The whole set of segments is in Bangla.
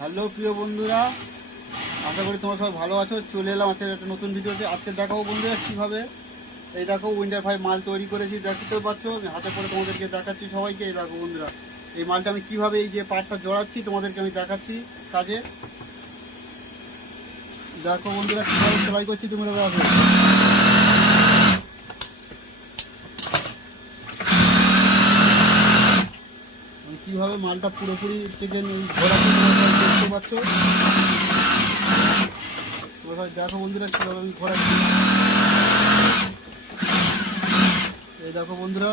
হ্যালো প্রিয় বন্ধুরা, আশা করি তোমরা সবাই ভালো আছো। চলে এলাম আজকে একটা নতুন ভিডিওতে। আজকে দেখাবো বন্ধুরা কীভাবে এই দেখো উইন্টার 5 মাল তৈরি করেছি। দেখতেও পাচ্ছ, আমি হাতে করে তোমাদেরকে দেখাচ্ছি সবাইকে। এই দেখো বন্ধুরা, এই মালটা আমি কীভাবে এই যে পার্টটা জড়াচ্ছি তোমাদেরকে আমি দেখাচ্ছি কাজে। দেখো বন্ধুরা কীভাবে সেলাই করছি, তোমরা দেখো। আমি কীভাবে মালটা পুরোপুরি চিকেন ঘোরাচ্ছি তোমরা দেখতে পাচ্ছ। দেখো বন্ধুরা কীভাবে আমি ঘোরাচ্ছি। এই দেখো বন্ধুরা,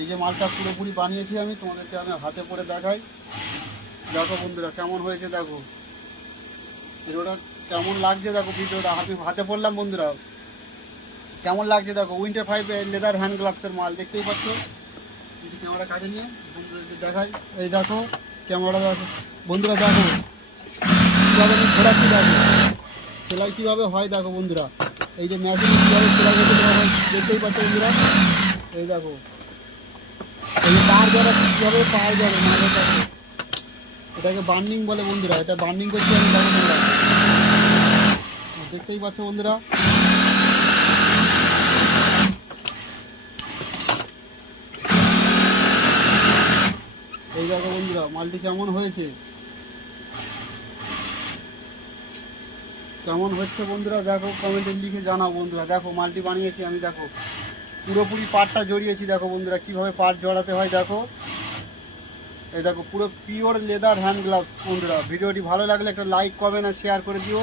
এই যে মালটা পুরোপুরি বানিয়েছি আমি, তোমাদেরকে আমি হাতে পরে দেখাই। দেখো বন্ধুরা কেমন হয়েছে, দেখো ভিডিওটা কেমন লাগছে। দেখো ভিডিওটা আমি হাতে পড়লাম বন্ধুরা, কেমন লাগছে দেখো। উইন্টার 5 লেদার হ্যান্ড গ্লাভসের মাল, দেখতেই পাচ্ছ। ক্যামেরা কাছে নিয়ে বন্ধুদেরকে দেখাই। এই দেখো ক্যামেরা, দেখো বন্ধুরা, দেখো কীভাবে আমি ঘোরাচ্ছি। দেখো সেলাই কীভাবে হয় দেখো বন্ধুরা, এই যে মেশিন কীভাবে সেলাই করতে দেখতেই পাচ্ছ বন্ধুরা। এই দেখো এই যে পার জড়া কীভাবে পার জড়ে মালের কাছে, এটাকে বার্নিং বলে বন্ধুরা। এটা বার্নিং করছি আমি, দেখো তোমরা দেখতেই পাচ্ছ বন্ধুরা। এই দেখো বন্ধুরা মালটি কেমন হয়েছে, কেমন হচ্ছে বন্ধুরা দেখো, কমেন্টে লিখে জানাও বন্ধুরা। দেখো মালটি বানিয়েছি আমি, দেখো পুরোপুরি পার্টটা জড়িয়েছি। দেখো বন্ধুরা কীভাবে পার্ট জড়াতে হয় দেখো। এই দেখো পুরো পিওর লেদার হ্যান্ড গ্লাভস বন্ধুরা। ভিডিওটি ভালো লাগলে একটা লাইক, কমেন্ট আর শেয়ার করে দিও।